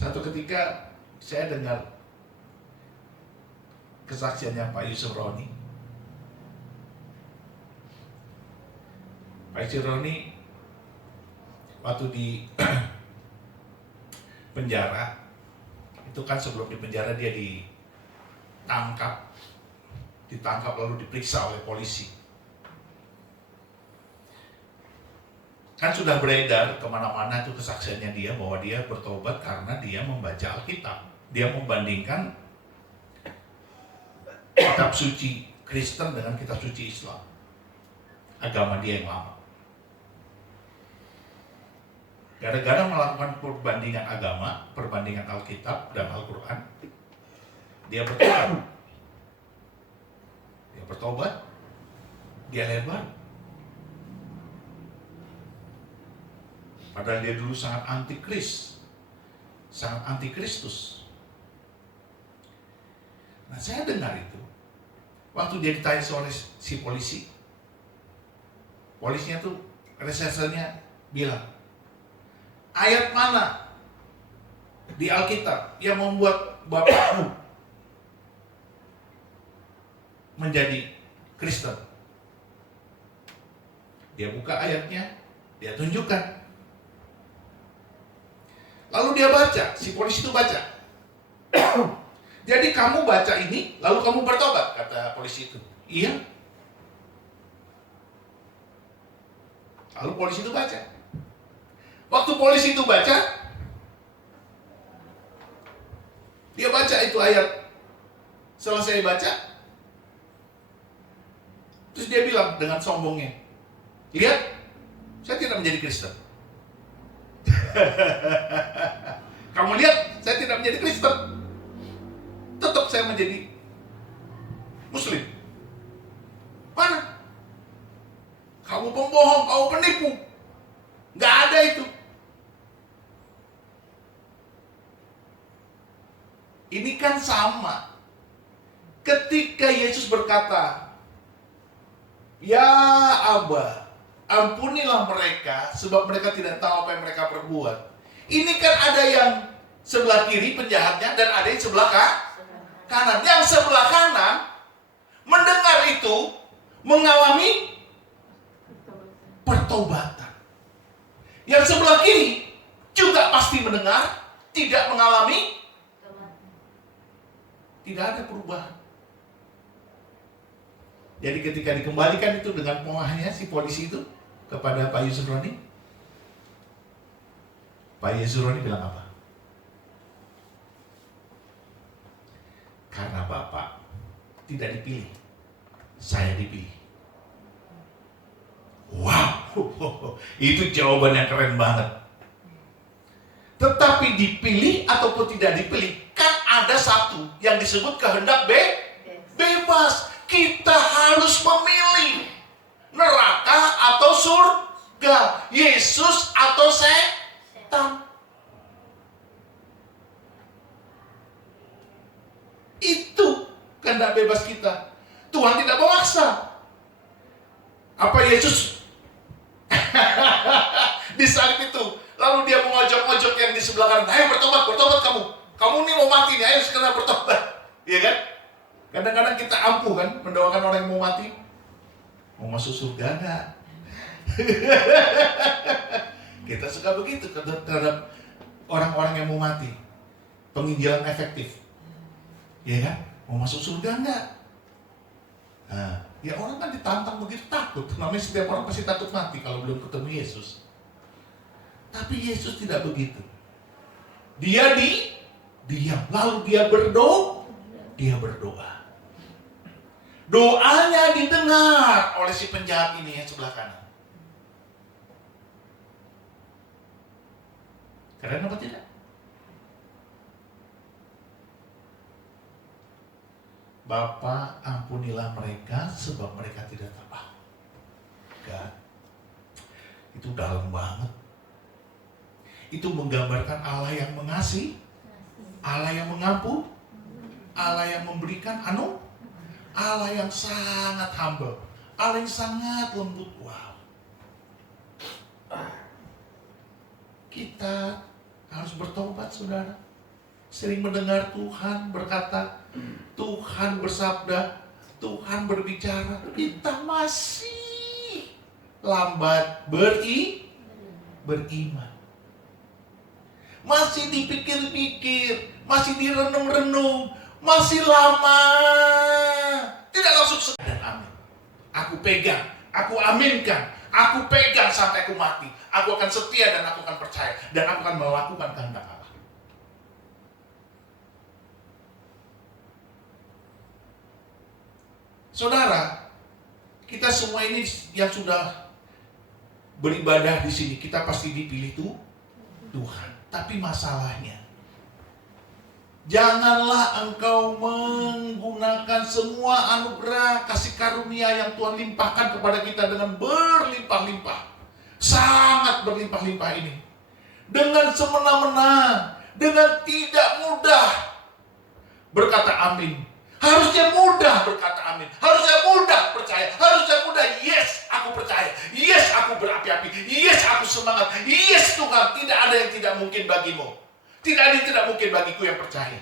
Satu ketika saya dengar kesaksiannya Pak Yusuf Roni. Pak Yusuf Roni waktu di penjara, itu kan sebelum di penjara dia ditangkap lalu diperiksa oleh polisi. Kan sudah beredar kemana-mana itu kesaksiannya dia bahwa dia bertobat karena dia membaca Alkitab. Dia membandingkan kitab suci Kristen dengan kitab suci Islam, agama dia yang lama. Gara-gara melakukan perbandingan agama, perbandingan Alkitab dan Al-Quran, dia bertobat. Dia lebar. Padahal dia dulu sangat antikris, sangat antikristus. Nah, saya dengar itu waktu dia ditanya oleh si polisinya tuh, resersenya bilang, ayat mana di Alkitab yang membuat bapakmu menjadi Kristen? Dia buka ayatnya, dia tunjukkan. Lalu dia baca, si polisi itu baca. Jadi kamu baca ini, lalu kamu bertobat, kata polisi itu. Iya. Lalu polisi itu baca. Waktu polisi itu baca, dia baca itu ayat. Selesai baca, terus dia bilang dengan sombongnya, lihat, saya tidak menjadi Kristen. Kamu lihat, saya tidak menjadi Kristen. Tetap saya menjadi Muslim. Mana? Kamu pembohong, kamu penipu. Nggak ada itu. Ini kan sama. Ketika Yesus berkata, ya Aba, ampunilah mereka, sebab mereka tidak tahu apa yang mereka perbuat. Ini kan ada yang sebelah kiri penjahatnya, dan ada yang sebelah kanan. Yang sebelah kanan mendengar itu, mengalami pertobatan. Yang sebelah kiri juga pasti mendengar, tidak mengalami, tidak ada perubahan. Jadi ketika dikembalikan itu dengan pengahnya si polisi itu kepada Pak Yusuf Roni, Pak Yusuf Roni bilang apa? Karena Bapak tidak dipilih, saya dipilih. Wow, itu jawaban yang keren banget. Tetapi dipilih ataupun tidak dipilih, kan ada satu yang disebut kehendak bebas. Kita harus memilih neraka atau surga, Yesus atau setan. Itu kehendak bebas kita. Tuhan tidak memaksa. Apa Yesus di saat itu lalu dia mengojok-ojok yang di sebelah kanan, ayo bertobat kamu. Kamu ini mau mati nih, ayo segera bertobat. Iya kan? Kadang-kadang kita ampuh kan mendoakan orang yang mau mati. Mau masuk surga enggak? Kita suka begitu terhadap orang-orang yang mau mati. Penginjilan efektif. Ya kan? Mau masuk surga enggak? Nah, ya orang kan ditantang begitu, takut. Namanya setiap orang pasti takut mati kalau belum ketemu Yesus. Tapi Yesus tidak begitu. Dia diam, lalu dia berdoa. Doanya didengar oleh si penjahat ini yang sebelah kanan. Keren apa tidak? Bapa, ampunilah mereka sebab mereka tidak tahu. God, itu dalam banget. Itu menggambarkan Allah yang mengasihi, Allah yang mengampuni, Allah yang memberikan Allah yang sangat humble, Allah yang sangat lembut. Wow. Kita harus bertobat, saudara. sering mendengar Tuhan berkata, Tuhan bersabda, Tuhan berbicara, kita masih lambat beriman. Masih dipikir-pikir, masih direnung-renung, masih lama. Tidak langsung dan amin. Aku pegang, aku aminkan, aku pegang sampai aku mati. Aku akan setia dan aku akan percaya. Dan aku akan melakukan kehendak Allah. Saudara, kita semua ini yang sudah beribadah di sini, kita pasti dipilih Tuhan. Tapi masalahnya, janganlah engkau menggunakan semua anugerah kasih karunia yang Tuhan limpahkan kepada kita dengan berlimpah-limpah. Sangat berlimpah-limpah ini. Dengan semena-mena, dengan tidak mudah berkata amin. Harusnya mudah berkata amin. Harusnya mudah percaya. Harusnya mudah, yes aku percaya. Yes aku berapi-api. Yes aku semangat. Yes Tuhan, tidak ada yang tidak mungkin bagimu. Tidak ada yang tidak mungkin bagiku yang percaya.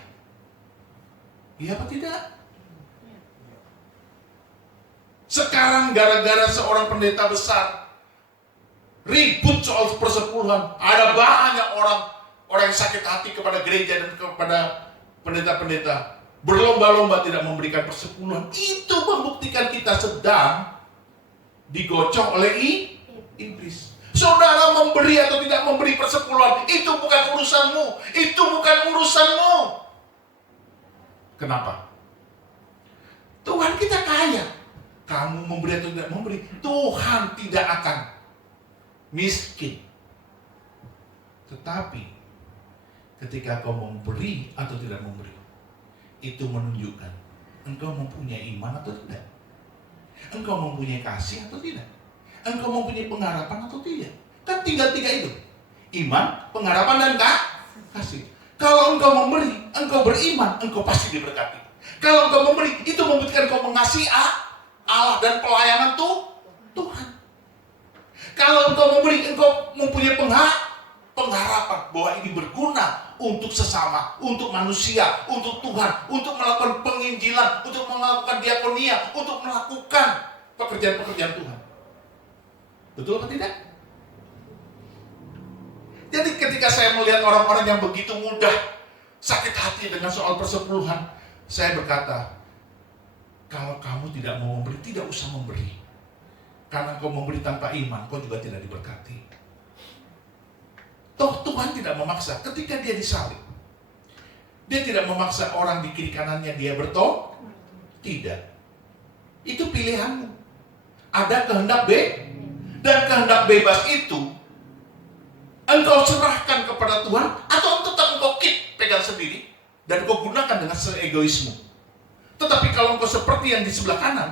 Iya apa tidak? Sekarang gara-gara seorang pendeta besar ribut soal persepuluhan, ada banyak orang yang sakit hati kepada gereja dan kepada pendeta-pendeta, berlomba-lomba tidak memberikan persepuluhan. Itu membuktikan kita sedang digocok oleh iblis. Saudara memberi atau tidak memberi persepuluhan, itu bukan urusanmu. Itu bukan urusanmu. Kenapa? Tuhan kita kaya. Kamu memberi atau tidak memberi, Tuhan tidak akan miskin. Tetapi ketika kau memberi atau tidak memberi, itu menunjukkan engkau mempunyai iman atau tidak. Engkau mempunyai kasih atau tidak. Engkau mempunyai pengharapan atau tidak. Kan tinggal tiga itu. Iman, pengharapan, dan kasih. Kalau engkau memberi, engkau beriman, engkau pasti diberkati. Kalau engkau memberi, itu membuktikan engkau mengasihi Allah dan pelayanan Tuhan. Kalau engkau memberi, engkau mempunyai pengharapan bahwa ini berguna untuk sesama, untuk manusia, untuk Tuhan, untuk melakukan penginjilan, untuk melakukan diakonia, untuk melakukan pekerjaan-pekerjaan Tuhan. Betul atau tidak? Jadi ketika saya melihat orang-orang yang begitu mudah sakit hati dengan soal persepuluhan, saya berkata, kalau kamu tidak mau memberi, tidak usah memberi. Karena kau memberi tanpa iman, kau juga tidak diberkati. Toh Tuhan tidak memaksa ketika dia disalib. Dia tidak memaksa orang di kiri kanannya dia bertobat. Tidak. Itu pilihanmu. Ada kehendak dan kehendak bebas itu engkau serahkan kepada Tuhan, atau tetap engkau pegang sendiri dan kau gunakan dengan seegoismu. Tetapi kalau engkau seperti yang di sebelah kanan,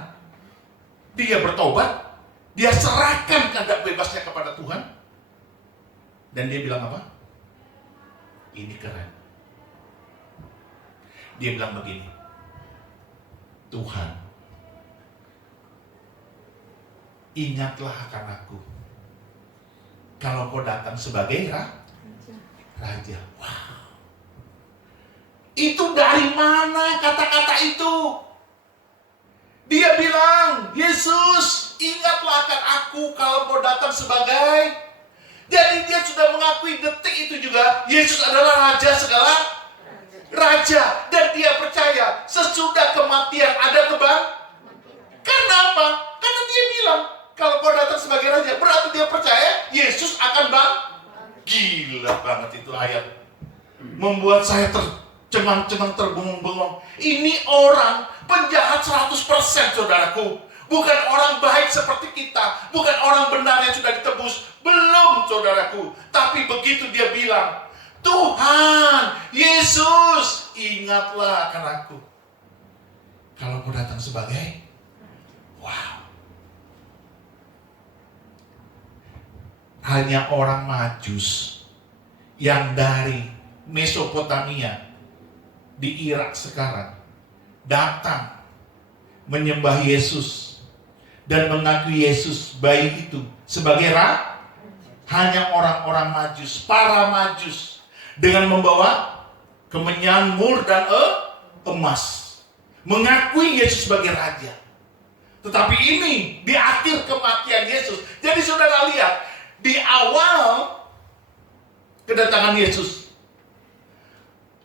dia bertobat, dia serahkan kehendak bebasnya kepada Tuhan, dan dia bilang apa? Ini keren. Dia bilang begini, Tuhan, ingatlah akan aku kalau kau datang sebagai raja. Wow. Itu dari mana kata-kata itu? Dia bilang, Yesus, ingatlah akan aku kalau kau datang sebagai. Jadi dia sudah mengakui detik itu juga Yesus adalah raja segala raja, dan dia percaya sesudah kematian ada Karena apa? Karena dia bilang, kalau kau datang sebagai raja, berarti dia percaya Yesus akan Gila banget itu ayat. Membuat saya tercengang-cengang, terbengong-bengong. Ini orang penjahat 100%, saudaraku. Bukan orang baik seperti kita. Bukan orang benar yang sudah ditebus. Belum, saudaraku. Tapi begitu dia bilang, Tuhan, Yesus, ingatlah akan aku kalau kau datang sebagai. Wow. Hanya orang Majus yang dari Mesopotamia di Irak sekarang datang menyembah Yesus dan mengakui Yesus bayi itu sebagai hanya orang-orang Majus, para Majus, dengan membawa kemenyan, mur, dan emas. Mengakui Yesus sebagai Raja. Tetapi ini di akhir kematian Yesus. Jadi saudara lihat, di awal kedatangan Yesus,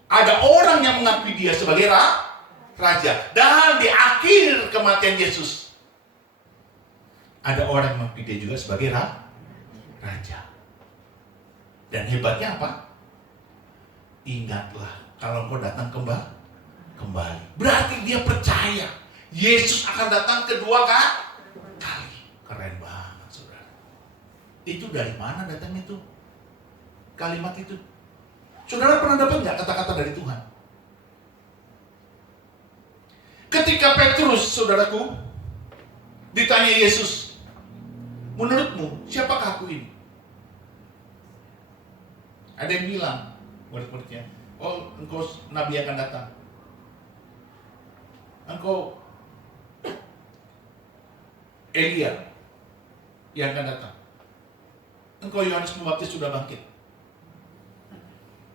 ada orang yang mengakui dia sebagai Raja. Dan di akhir kematian Yesus, ada orang yang mengakui dia juga sebagai Raja. Dan hebatnya apa? Ingatlah kalau kau datang kembali. Berarti dia percaya Yesus akan datang kedua kali. Keren banget saudara. Itu dari mana datangnya itu? Kalimat itu. Saudara pernah dapat nggak kata-kata dari Tuhan? Ketika Petrus, saudaraku, ditanya Yesus, menurutmu siapakah aku ini? Ada yang bilang, murid-muridnya, oh engkau nabi akan datang. Engkau Elia yang akan datang. Engkau Yohanes Pembaptis sudah bangkit.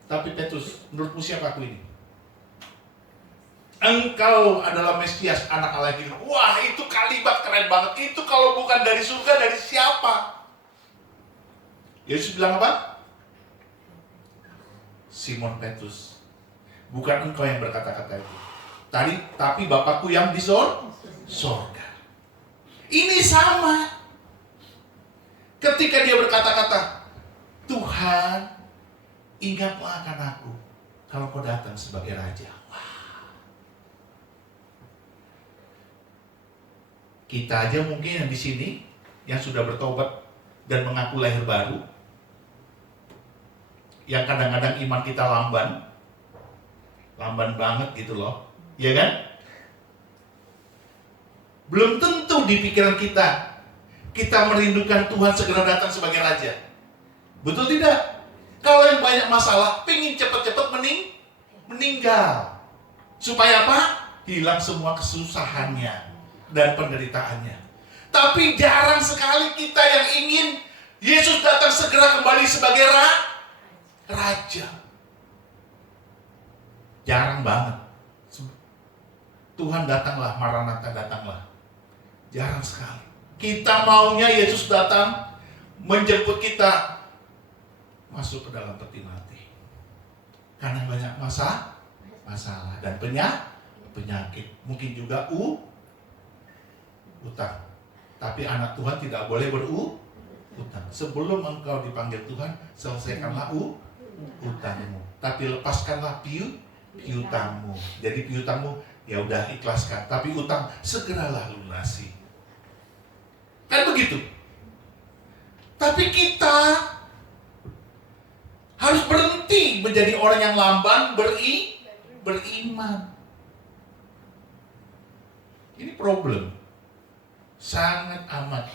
Tapi Petrus, menurutmu siapa aku ini? Engkau adalah Mesias, anak Allah yang hidup. Wah, itu kalimat keren banget. Itu kalau bukan dari surga, dari siapa? Yesus bilang apa? Simon Petrus, bukan engkau yang berkata-kata itu. Tapi Bapakku yang di sorga. Ini sama. Ketika dia berkata-kata, Tuhan, ingatlah akan aku kalau kau datang sebagai Raja. Wah. Kita aja mungkin yang di sini, yang sudah bertobat dan mengaku lahir baru, yang kadang-kadang iman kita lamban banget gitu loh, ya kan? Belum tentu di pikiran kita merindukan Tuhan segera datang sebagai Raja. Betul tidak? Kalau yang banyak masalah, pengen cepat-cepat meninggal. Supaya apa? Hilang semua kesusahannya dan penderitaannya. Tapi jarang sekali kita yang ingin Yesus datang segera kembali sebagai Raja. Jarang banget. Tuhan datanglah, Maranatha datanglah. Jarang sekali. Kita maunya Yesus datang menjemput kita masuk ke dalam peti mati. Karena banyak masalah dan penyakit. Mungkin juga utang. Tapi anak Tuhan tidak boleh berutang. Sebelum engkau dipanggil Tuhan, selesaikanlah utangmu. Tapi lepaskanlah piutangmu. Jadi piutangmu ya udah ikhlaskan. Tapi utang segeralah lunasi. Kan begitu. Tapi kita harus berhenti menjadi orang yang lamban beriman. Ini problem. Sangat amat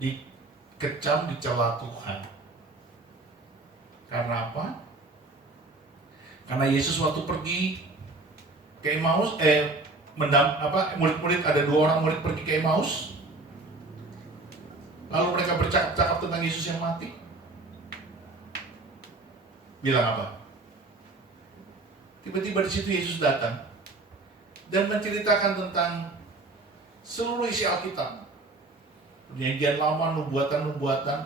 dikecam, dicela Tuhan. Karena apa? Karena Yesus waktu pergi ke Emmaus, murid-murid, ada 2 orang murid pergi ke Emmaus. Lalu mereka bercakap-cakap tentang Yesus yang mati. Bilang apa? Tiba-tiba di situ Yesus datang dan menceritakan tentang seluruh isi Alkitab. Perjanjian lama, nubuatan-nubuatan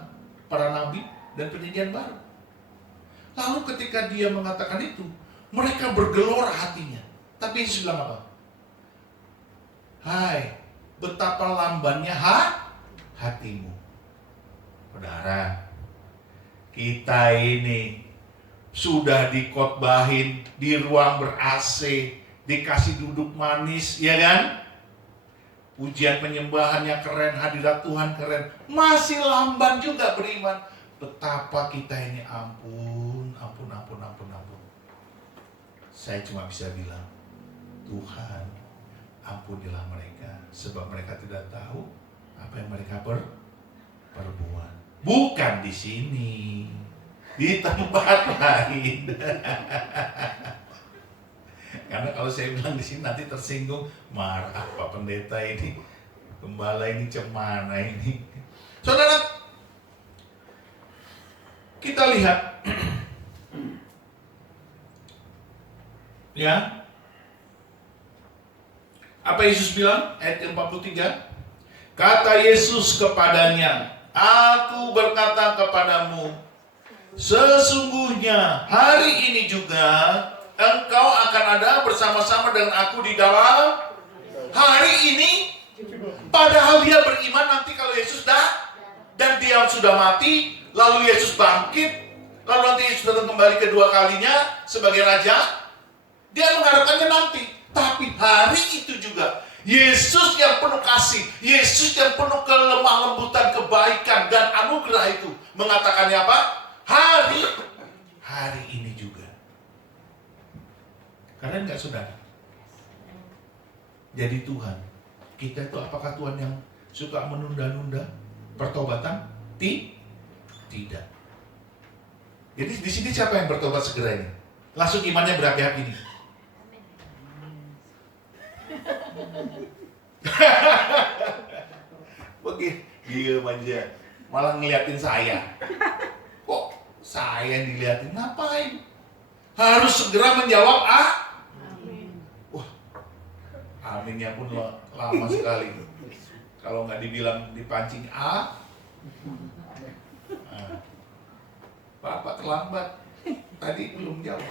para nabi dan perjanjian baru. Lalu ketika dia mengatakan itu, mereka bergelora hatinya. Tapi Yesus bilang apa? Hai, betapa lambannya hatimu. Saudara, kita ini sudah dikotbahin di ruang ber-AC, dikasih duduk manis, ya kan? Pujian penyembahannya keren, hadirat Tuhan keren. Masih lamban juga beriman. Betapa kita ini ampun. Saya cuma bisa bilang, Tuhan, ampunilah mereka, sebab mereka tidak tahu apa yang mereka perbuat. Bukan di sini, di tempat lain. Karena kalau saya bilang di sini nanti tersinggung, marah Pak Pendeta ini, gembala ini cemana ini. Saudara, kita lihat Ya. Apa Yesus bilang? Ayat 43. Kata Yesus kepadanya, aku berkata kepadamu, sesungguhnya hari ini juga engkau akan ada bersama-sama dengan aku di dalam hari ini. Padahal dia beriman nanti kalau Yesus dan dia sudah mati, lalu Yesus bangkit, lalu nanti Yesus datang kembali kedua kalinya sebagai Raja. Dia mengharapkannya nanti. Tapi hari itu juga Yesus yang penuh kasih, Yesus yang penuh kelemah lembutan, kebaikan dan anugerah itu mengatakannya apa? Hari ini juga. Karena enggak, saudara? Jadi Tuhan, kita itu apakah Tuhan yang suka menunda-nunda pertobatan? Tidak. Jadi di sini siapa yang bertobat segera ini? Langsung imannya berapi-api ini. Begini, dia manja, malah ngeliatin saya. Kok saya yang diliatin? Ngapain? Harus segera menjawab wah, aminnya pun lama sekali. Kalau nggak dibilang dipancing nah, Bapak terlambat. Tadi belum jawab.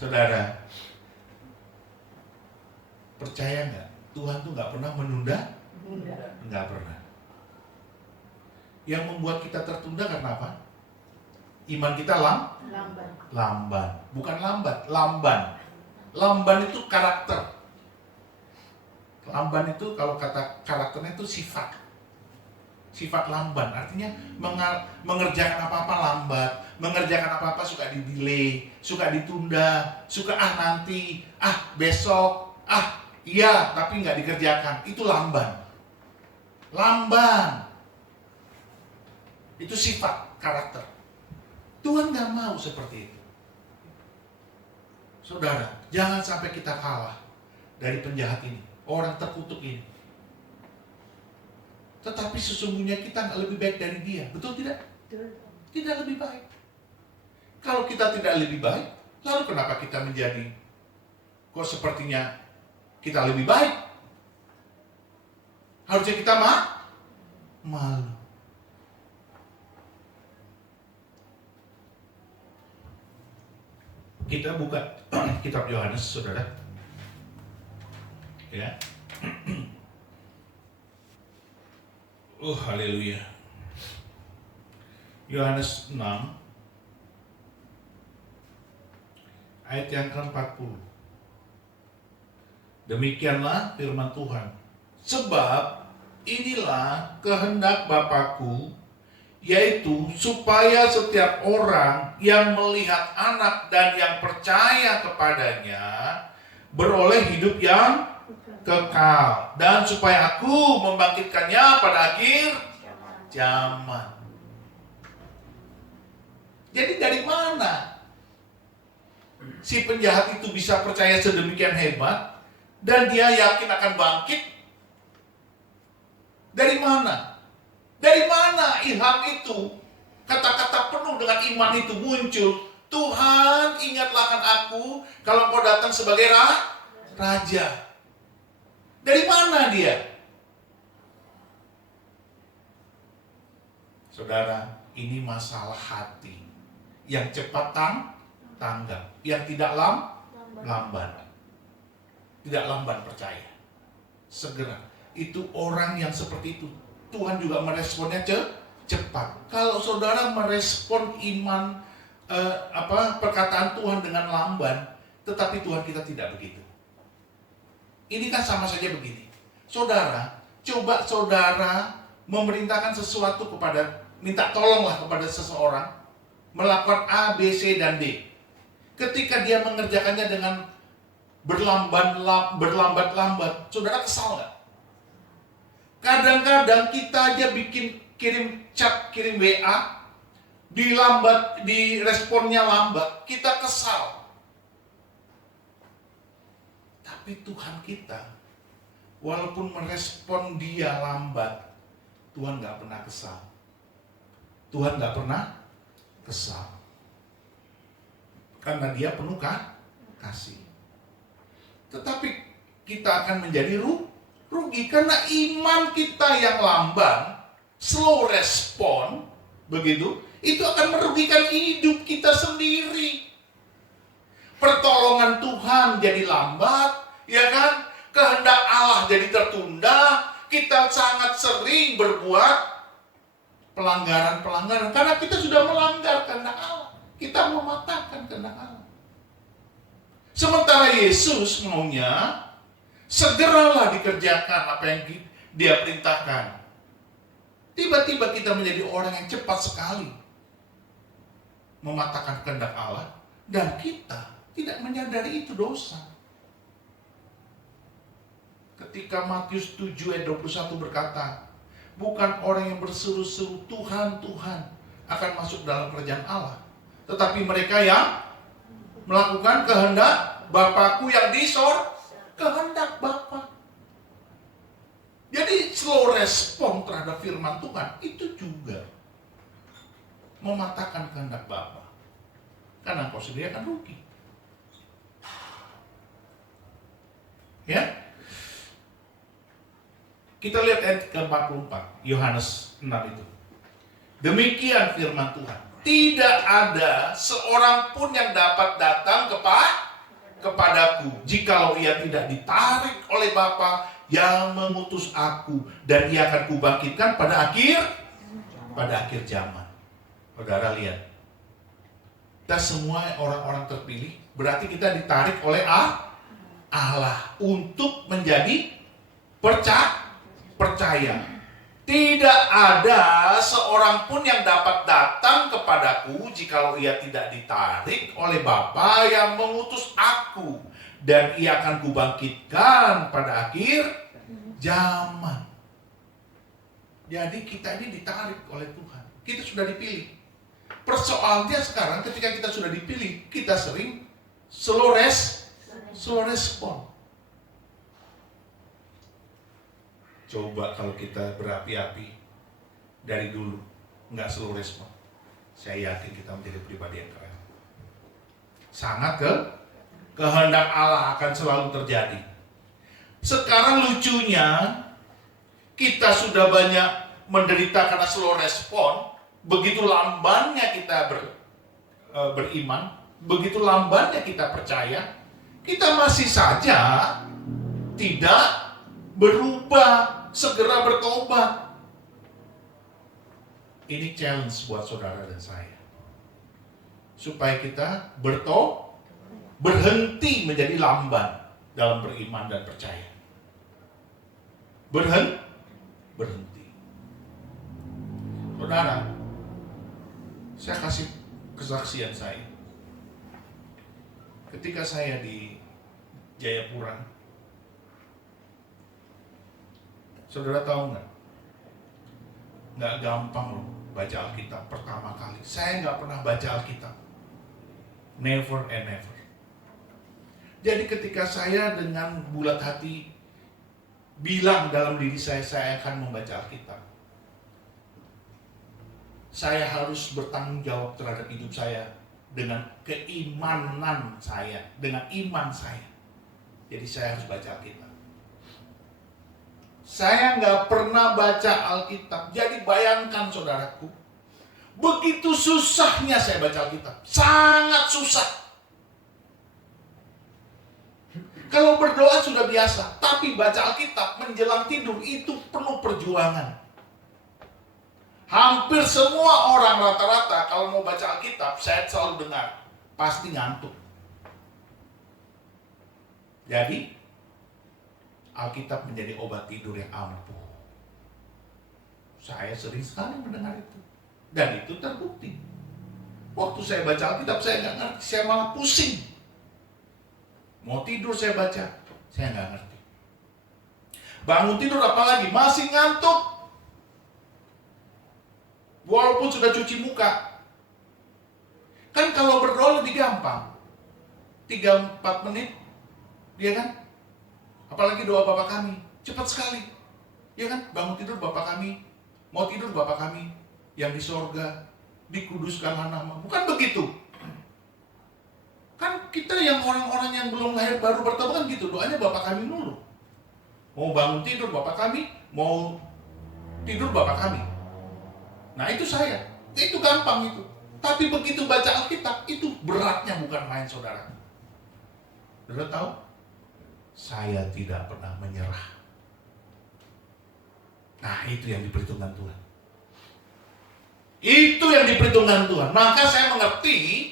Saudara, percaya nggak? Tuhan tuh nggak pernah menunda? Nggak pernah. Yang membuat kita tertunda karena apa? Iman kita lamban. Bukan lambat, lamban. Lamban itu karakter. Lamban itu kalau kata karakternya itu sifat. Sifat lamban, artinya mengerjakan apa-apa lambat, mengerjakan apa-apa suka di-delay, suka ditunda, suka nanti, besok, iya tapi nggak dikerjakan. Itu lamban. Lamban itu sifat karakter. Tuhan nggak mau seperti itu. Saudara, jangan sampai kita kalah dari penjahat ini, orang terkutuk ini. Tetapi sesungguhnya kita nggak lebih baik dari dia, betul tidak? Tidak lebih baik. Kalau kita tidak lebih baik, lalu kenapa kita menjadi kok sepertinya kita lebih baik? Harusnya kita malu. Kita buka kitab Yohanes, saudara. Ya. Haleluya. Yohanes 6 ayat yang ke-40. Demikianlah firman Tuhan. Sebab inilah kehendak Bapa-Ku, yaitu supaya setiap orang yang melihat Anak dan yang percaya kepadanya beroleh hidup yang kekal, dan supaya Aku membangkitkannya pada akhir zaman. Jadi dari mana si penjahat itu bisa percaya sedemikian hebat dan dia yakin akan bangkit? Dari mana? Dari mana ilham itu? Kata-kata penuh dengan iman itu muncul. Tuhan, ingatlah akan Aku kalau Kau datang sebagai raja. Dari mana dia? Saudara, ini masalah hati yang cepat tanggap, yang tidak lamban. Tidak lamban percaya. Segera. Itu orang yang seperti itu. Tuhan juga meresponnya cepat. Kalau saudara merespon iman perkataan Tuhan dengan lamban, tetapi Tuhan kita tidak begitu. Ini kan sama saja begini. Saudara, coba saudara memerintahkan sesuatu minta tolonglah kepada seseorang melakukan A, B, C, dan D. Ketika dia mengerjakannya dengan berlambat-lambat, saudara kesal nggak? Kadang-kadang kita aja kirim chat, kirim WA, diresponnya lambat, kita kesal. Tapi Tuhan kita, walaupun merespon dia lambat, Tuhan gak pernah kesal. Tuhan gak pernah kesal. Karena dia penuh kasih. Tetapi kita akan menjadi rugi karena iman kita yang lamban, slow respon, begitu, itu akan merugikan hidup kita sendiri. Pertolongan Tuhan jadi lambat, ya kan? Kehendak Allah jadi tertunda. Kita sangat sering berbuat pelanggaran-pelanggaran karena kita sudah melanggar kehendak Allah. Kita mematahkan kehendak Allah. Sementara Yesus maunya segeralah dikerjakan apa yang dia perintahkan. Tiba-tiba kita menjadi orang yang cepat sekali mematahkan kehendak Allah dan kita tidak menyadari itu dosa. Ketika Matius 7 ayat 21 berkata, bukan orang yang berseru-seru Tuhan, Tuhan akan masuk dalam kerajaan Allah, tetapi mereka yang melakukan kehendak Bapakku yang di sorga, kehendak Bapa. Jadi slow respon terhadap firman Tuhan itu juga mematahkan kehendak Bapa. Karena kau sendiri akan rugi. Ya. Kita lihat ayat ke-44, Yohanes 6 itu. Demikian firman Tuhan. Tidak ada seorang pun yang dapat datang kepadaku jikalau ia tidak ditarik oleh Bapa yang mengutus aku, dan ia akan kubangkitkan pada akhir zaman. Saudara lihat, kita semua orang-orang terpilih, berarti kita ditarik oleh Allah untuk menjadi percaya. Tidak ada seorang pun yang dapat datang kepadaku jikalau ia tidak ditarik oleh Bapa yang mengutus aku, dan ia akan kubangkitkan pada akhir zaman. Jadi kita ini ditarik oleh Tuhan. Kita sudah dipilih. Persoalannya sekarang ketika kita sudah dipilih, kita sering slow respon. Coba kalau kita berapi-api dari dulu, nggak slow respon, saya yakin kita menjadi pribadi yang keren. Sangat kehendak Allah akan selalu terjadi. Sekarang lucunya, kita sudah banyak menderita karena slow respon. Begitu lambannya kita beriman, begitu lambannya kita percaya, kita masih saja tidak berubah, segera bertobat. Ini challenge buat saudara dan saya, supaya kita berhenti menjadi lamban dalam beriman dan percaya. Berhenti. Saudara, saya kasih kesaksian saya. Ketika saya di Jayapura, saudara tahu nggak gampang loh baca Alkitab pertama kali. Saya nggak pernah baca Alkitab, never and never. Jadi ketika saya dengan bulat hati bilang dalam diri saya akan membaca Alkitab, saya harus bertanggung jawab terhadap hidup saya dengan keimanan saya, dengan iman saya. Jadi saya harus baca Alkitab. Saya nggak pernah baca Alkitab. Jadi bayangkan saudaraku, begitu susahnya saya baca Alkitab. Sangat susah. Kalau berdoa sudah biasa, tapi baca Alkitab menjelang tidur itu penuh perjuangan. Hampir semua orang rata-rata kalau mau baca Alkitab, saya selalu dengar, pasti ngantuk. Jadi, Alkitab menjadi obat tidur yang ampuh. Saya sering sekali mendengar itu. Dan itu terbukti. Waktu saya baca Alkitab, saya nggak ngerti, saya malah pusing. Mau tidur saya baca, saya nggak ngerti. Bangun tidur apalagi, masih ngantuk. Walaupun sudah cuci muka. Kan kalau berdoa lebih gampang. 3-4 menit, ya kan? Apalagi doa Bapa kami, cepat sekali. Ya kan? Bangun tidur Bapa kami, mau tidur Bapa kami yang di sorga, dikuduskanlah nama. Bukan begitu. kita yang orang-orang yang belum lahir baru bertobat kan gitu, doanya Bapa kami dulu. Mau bangun tidur Bapa kami, mau tidur Bapa kami. Nah itu saya, itu gampang itu. Tapi begitu baca Alkitab, itu beratnya bukan main saudara. Saudara tahu? Saya tidak pernah menyerah. Nah itu yang diperhitungkan Tuhan. Itu yang diperhitungkan Tuhan. Maka saya mengerti,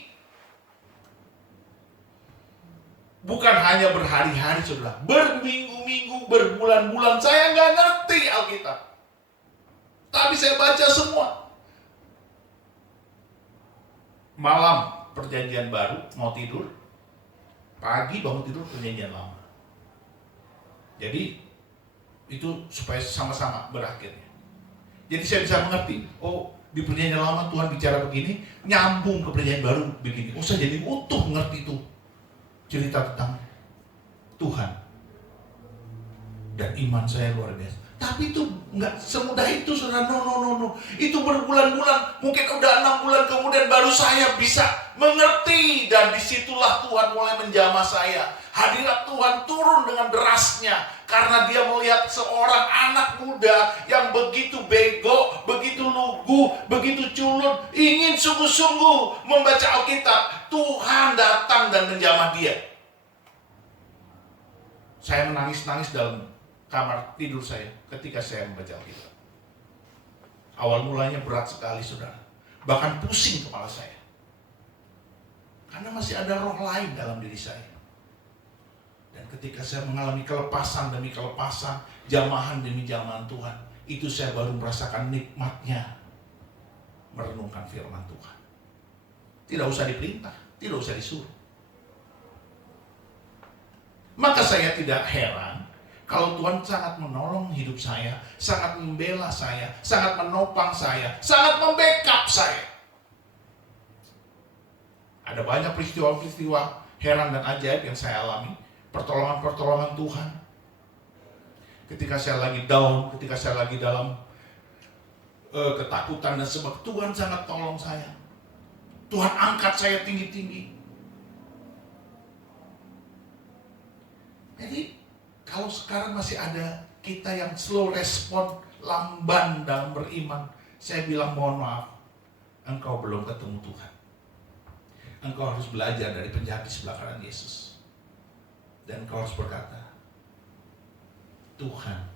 bukan hanya berhari-hari saudara, berminggu-minggu, berbulan-bulan saya nggak ngerti Alkitab. Tapi saya baca semua. Malam perjanjian baru, mau tidur. Pagi bangun tidur perjanjian lama. Jadi itu supaya sama-sama berakhirnya. Jadi saya bisa mengerti, oh di perjanjian lama Tuhan bicara begini, nyambung ke perjanjian baru begini. Oh saya jadi utuh mengerti itu. Cerita tentang Tuhan. Dan iman saya luar biasa. Tapi itu nggak semudah itu saudara, no. Itu berbulan-bulan, mungkin udah 6 bulan kemudian baru saya bisa mengerti. Dan disitulah Tuhan mulai menjamah saya. Hadirat Tuhan turun dengan derasnya. Karena dia melihat seorang anak muda yang begitu bego, begitu lugu, begitu culun, ingin sungguh-sungguh membaca Alkitab. Tuhan datang dan menjamah dia. Saya menangis-nangis dalam kamar tidur saya ketika saya membaca Alkitab. Awal mulanya berat sekali saudara. Bahkan pusing kepala saya. Karena masih ada roh lain dalam diri saya. Dan ketika saya mengalami kelepasan demi kelepasan, jamahan demi jamahan Tuhan, itu saya baru merasakan nikmatnya merenungkan firman Tuhan. Tidak usah diperintah, tidak usah disuruh. Maka saya tidak heran kalau Tuhan sangat menolong hidup saya, sangat membela saya, sangat menopang saya, sangat membackup saya. Ada banyak peristiwa-peristiwa heran dan ajaib yang saya alami. Pertolongan-pertolongan Tuhan. Ketika saya lagi down, ketika saya lagi dalam ketakutan dan sebagainya, Tuhan sangat tolong saya. Tuhan angkat saya tinggi-tinggi. Jadi kalau sekarang masih ada kita yang slow respon, lamban dalam beriman, saya bilang mohon maaf, engkau belum ketemu Tuhan. Engkau harus belajar dari penjahat di sebelah kanan Yesus. Dan engkau harus berkata, Tuhan,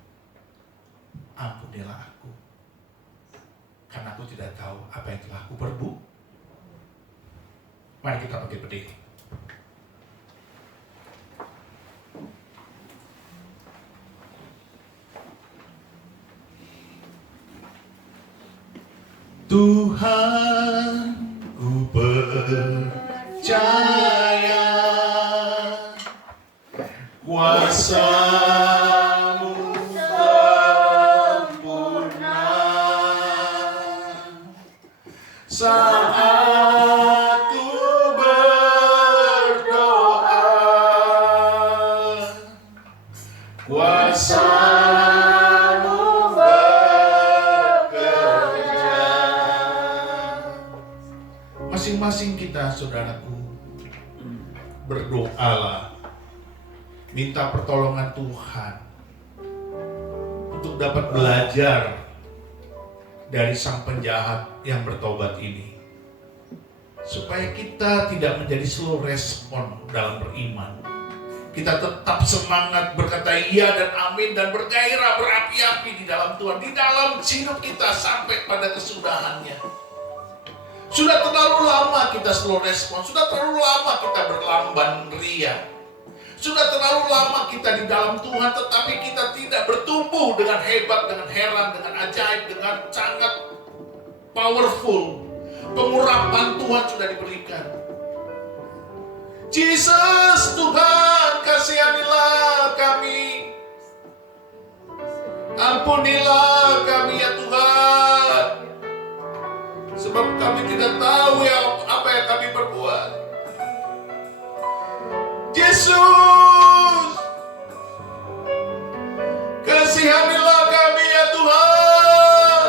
ampunilah aku, karena aku tidak tahu apa yang telah aku perbuat. Mari kita pakai berdiri. Tuhan, ku percaya kuasa-Mu sempurna saat ku berdoa. Kuasa-Mu bekerja. Masing-masing kita, saudaraku, berdoalah. Minta pertolongan Tuhan untuk dapat belajar dari sang penjahat yang bertobat ini, supaya kita tidak menjadi slow respon dalam beriman. Kita tetap semangat berkata iya dan amin dan bergairah berapi-api di dalam Tuhan, di dalam hidup kita sampai pada kesudahannya. Sudah terlalu lama kita slow respon, sudah terlalu lama kita berlamban ria. Sudah terlalu lama kita di dalam Tuhan, tetapi kita tidak bertumbuh dengan hebat, dengan heran, dengan ajaib, dengan sangat powerful. Pengurapan Tuhan sudah diberikan. Jesus, Tuhan, kasihanilah kami. Ampunilah kami ya Tuhan. Sebab kami tidak tahu ya apa yang kami perbuat. Yesus, kasihanilah kami ya Tuhan.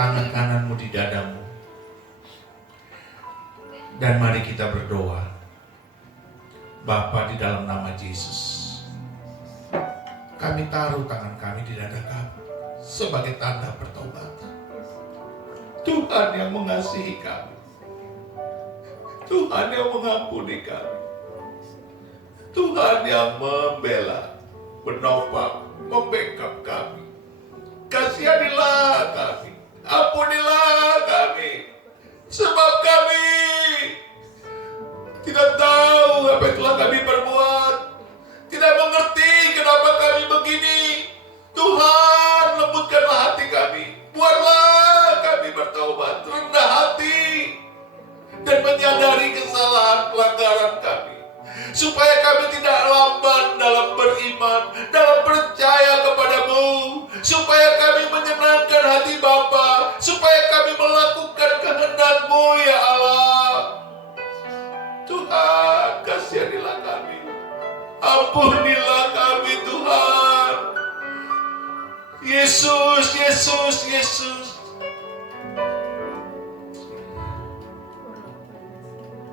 tangan kananmu di dadamu. Dan mari kita berdoa. Bapa, di dalam nama Yesus, kami taruh tangan kami di dada kami sebagai tanda pertobatan. Tuhan yang mengasihi kami, Tuhan yang mengampuni kami, Tuhan yang membela, menopang, membackup kami. Kasihanilah kami, ampunilah kami, sebab kami tidak tahu apa yang telah kami perbuat, tidak mengerti kenapa kami begini. Tuhan, lembutkanlah hati kami, buatlah kami bertobat, rendah hati, dan menyadari kesalahan pelanggaran kami, supaya kami tidak lamban dalam beriman, dalam percaya kepadamu, supaya kami menyenangkan hati Bapa, supaya kami melakukan kehendak-Mu, ya Allah. Tuhan, kasihanilah kami, ampunilah kami, Tuhan. Yesus, Yesus, Yesus.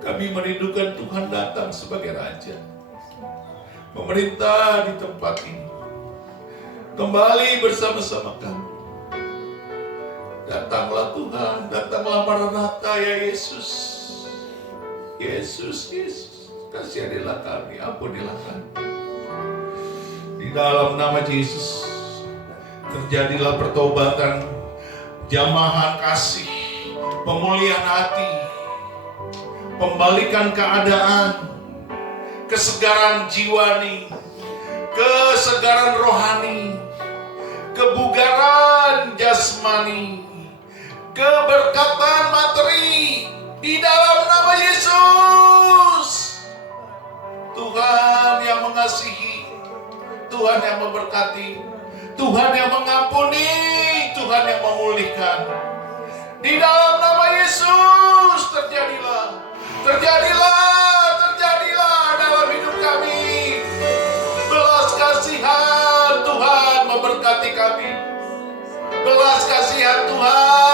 Kami merindukan Tuhan datang sebagai Raja, memerintah di tempat ini, kembali bersama-sama kami. Datanglah Tuhan, datanglah Maranatha, ya Yesus. Yesus, Yesus, kasihanilah kami, ampunilah kami. Di dalam nama Yesus, terjadilah pertobatan, jamahan kasih, pemulihan hati, pembalikan keadaan, kesegaran jiwani, kesegaran rohani, kebugaran jasmani, keberkatan materi, di dalam nama Yesus. Tuhan yang mengasihi, Tuhan yang memberkati, Tuhan yang mengampuni, Tuhan yang memulihkan. Di dalam nama Yesus, terjadilah dalam hidup kami. Belas kasihan Tuhan memberkati kami. Belas kasihan Tuhan